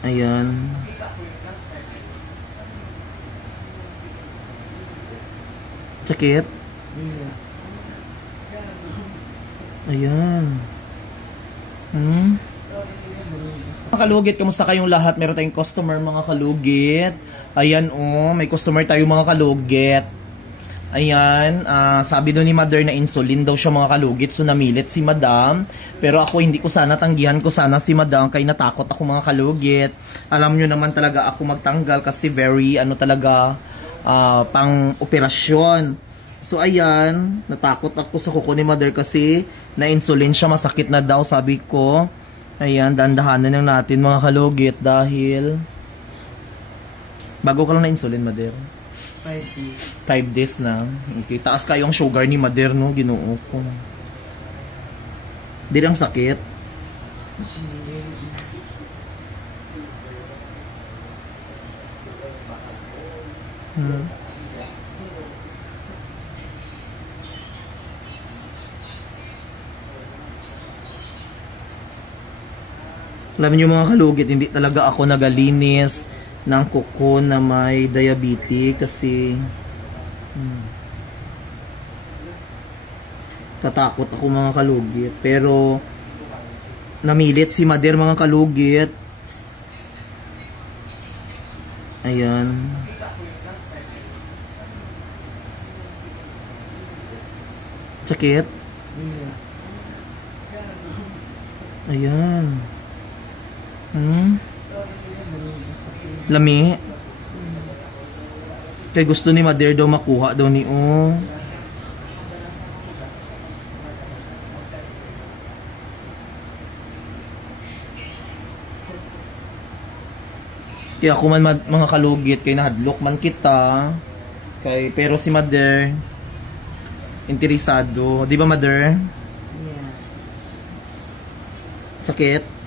Ayan. Sakit? Ayan. Mga kalugit, kamusta kayong lahat? Meron tayong customer mga kalugit. Ayan may customer tayo mga kalugit. Ayan, sabi doon ni Mother na insulin daw siya mga kalugit. So namilit si Madam. Pero ako hindi ko sana tanggihan ko sana si Madam. Kaya natakot ako mga kalugit. Alam nyo naman talaga ako magtanggal kasi very talaga pang operasyon. So ayan, natakot ako sa kuko ni Mother kasi na-insulin siya, masakit na daw sabi ko. Ayan, dandahanan lang natin mga kalugit dahil bago ka lang na-insulin, Mother. 5 days. 5 days na. Okay, taas kayong sugar ni Mother, no? Ginoo ko. Di lang sakit. Alam niyo mga kalugit, hindi talaga ako nagalinis ng kuko na may diabetes kasi tatakot ako mga kalugit. Pero namilit si Mother mga kalugit. Ayan. Sakit? Ayan. Lami. Kaya gusto ni Mother daw makuha daw ni Kaya ako man mga kalugit kay nahadlok man kita. Kay pero si Mother interesado, di ba Mother? Yeah. Sakit?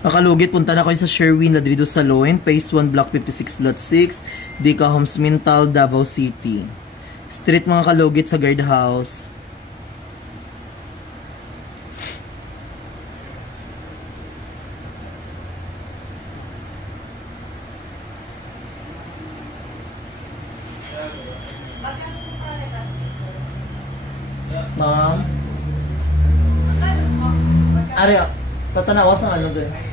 Makalugit, punta na kayo sa Sherwin Ladrido Saloon, Phase 1, Block 56, Lot 6, Dica Homes, Mintal, Davao City. Street mga kalugit sa guard house. Ma'am? Ari, tatanawas ang ano doon?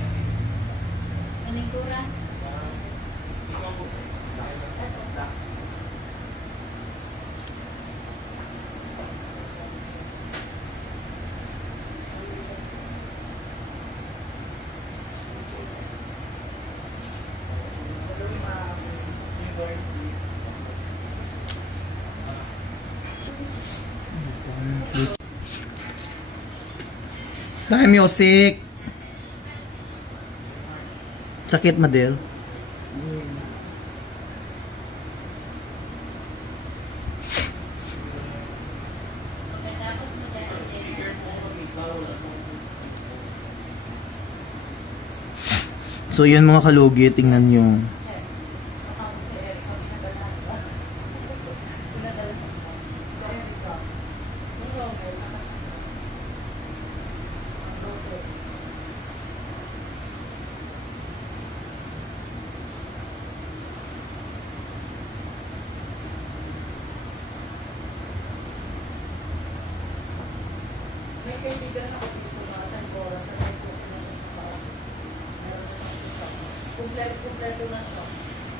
Dahil music. Sakit, Mother. So yun mga kalugi, tingnan nyo. Kompleto na siya.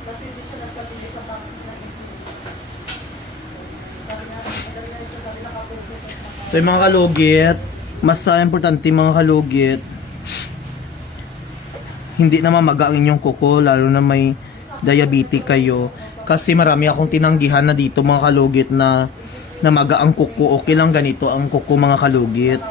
Kasi hindi siya nagpapili sa tapos na So yung mga kalugit, mas importante mga kalugit, hindi na mamaga ang inyong kuko, lalo na may diabetes kayo. Kasi marami akong tinanggihan na dito mga kalugit na namaga ang kuko. Okay lang ganito ang kuko mga kalugit.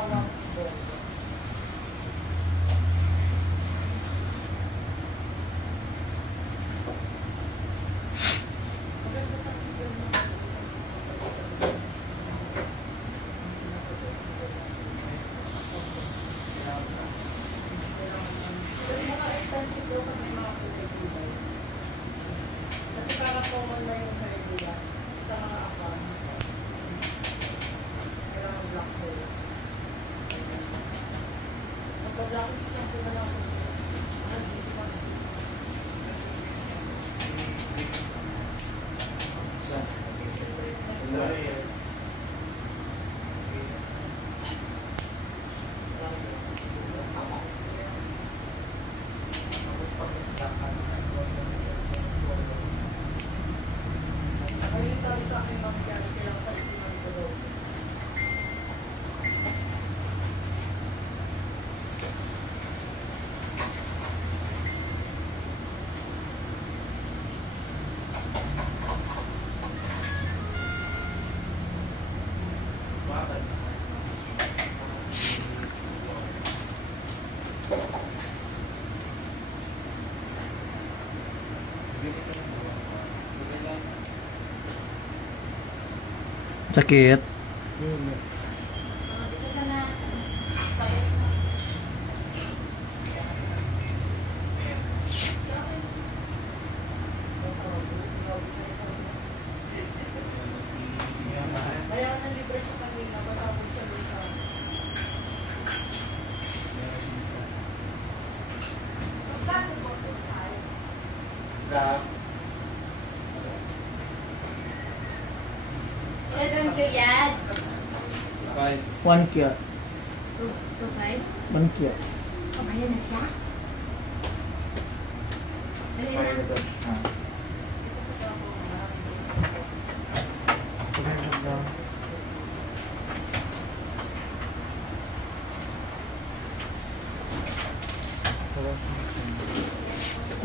Sakit. Kaya nga libre siya kanina, pasabot siya doon sa... Ilan ang kuyad? 1 kya. 2.5? 1 kya. Kumayan na siya? Dali na.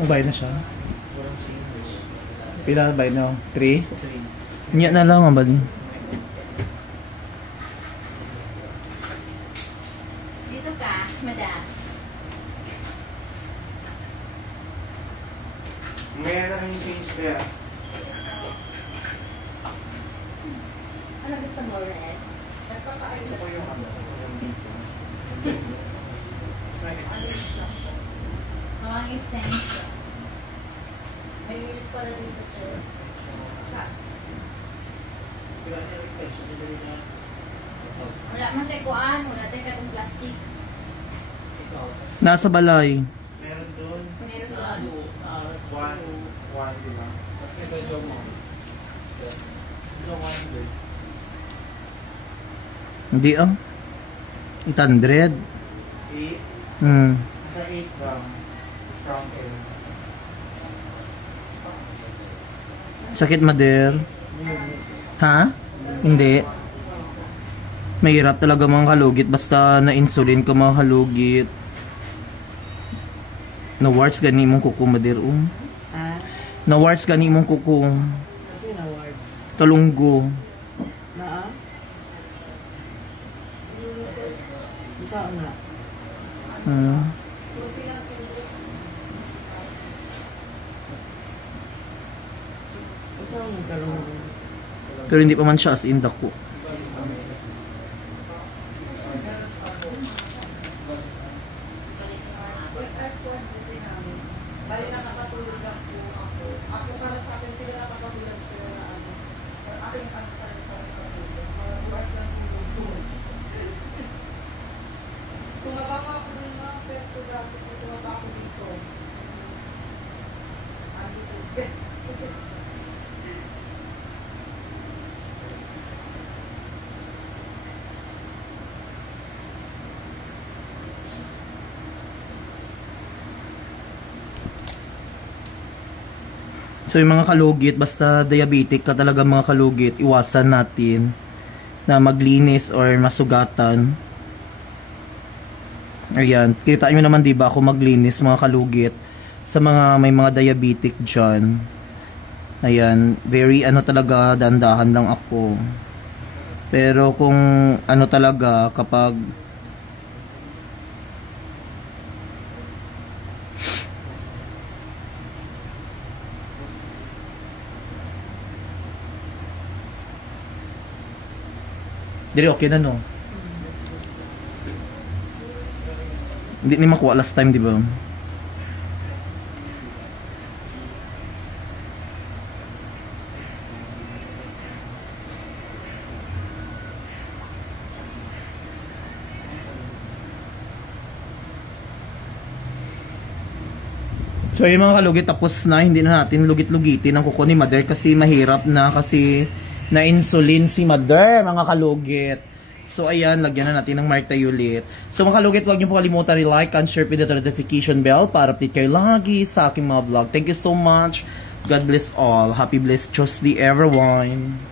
Bayad na siya. Pila bayad na? 3? Niya na lang ang bali. Dito ka, madam. Ngayon na rin change there. Ano gusto mo, Red? Ito ko yung ano, yung dito. Long extension. May ilis pala dito, sir. Wala man tayo kuan, wala tayo katong plastic. Nasa balay. Meron doon. Meron doon. One, di ba? Kasi medyo mo. Medyo 100. Hindi 800. 8. Hmm. Sa 8 lang. Strong air. Sakit, mother? Ha? Hindi. Mahirap talaga mga kalugit. Basta na-insulin ka mga kalugit. Na-warts gani mong kuko, mother. Ah? Na-warts gani mong kuko. Ito yung awards. Talunggo. Na? Ito na. Hmm. Ito ang nagkaroon. Pero hindi pa man siya as in dako. Bali nakakatulog ako. Ako para sa akin, sila nakakatulog sila na ano. Aking answer para sa tulog. Mga 2 hours lang tulog. Tumaba pa ako dun mga pet grabe ko. Tumaba ako dito. Andito. So yung mga kalugit, basta diabetic ka talaga mga kalugit, iwasan natin na maglinis or masugatan. Ayan, kita nyo naman diba ako maglinis mga kalugit sa mga may mga diabetic dyan. Ayan, very ano talaga, dandahan lang ako. Pero kung ano talaga, kapag Dili okay na no. Hindi ni makuha last time, di ba? So yung mga kalugit tapos na, hindi na natin lugit-lugitin ang kuko ni Mother kasi mahirap na kasi na-insulin si Mother, mga kalugit. So ayan, lagyan na natin ng Martayulit. So mga kalugit, huwag niyo po kalimutan i-like and share with the notification bell para update kayo lagi sa aking mga vlog. Thank you so much. God bless all. Happy blessed Tuesday everyone.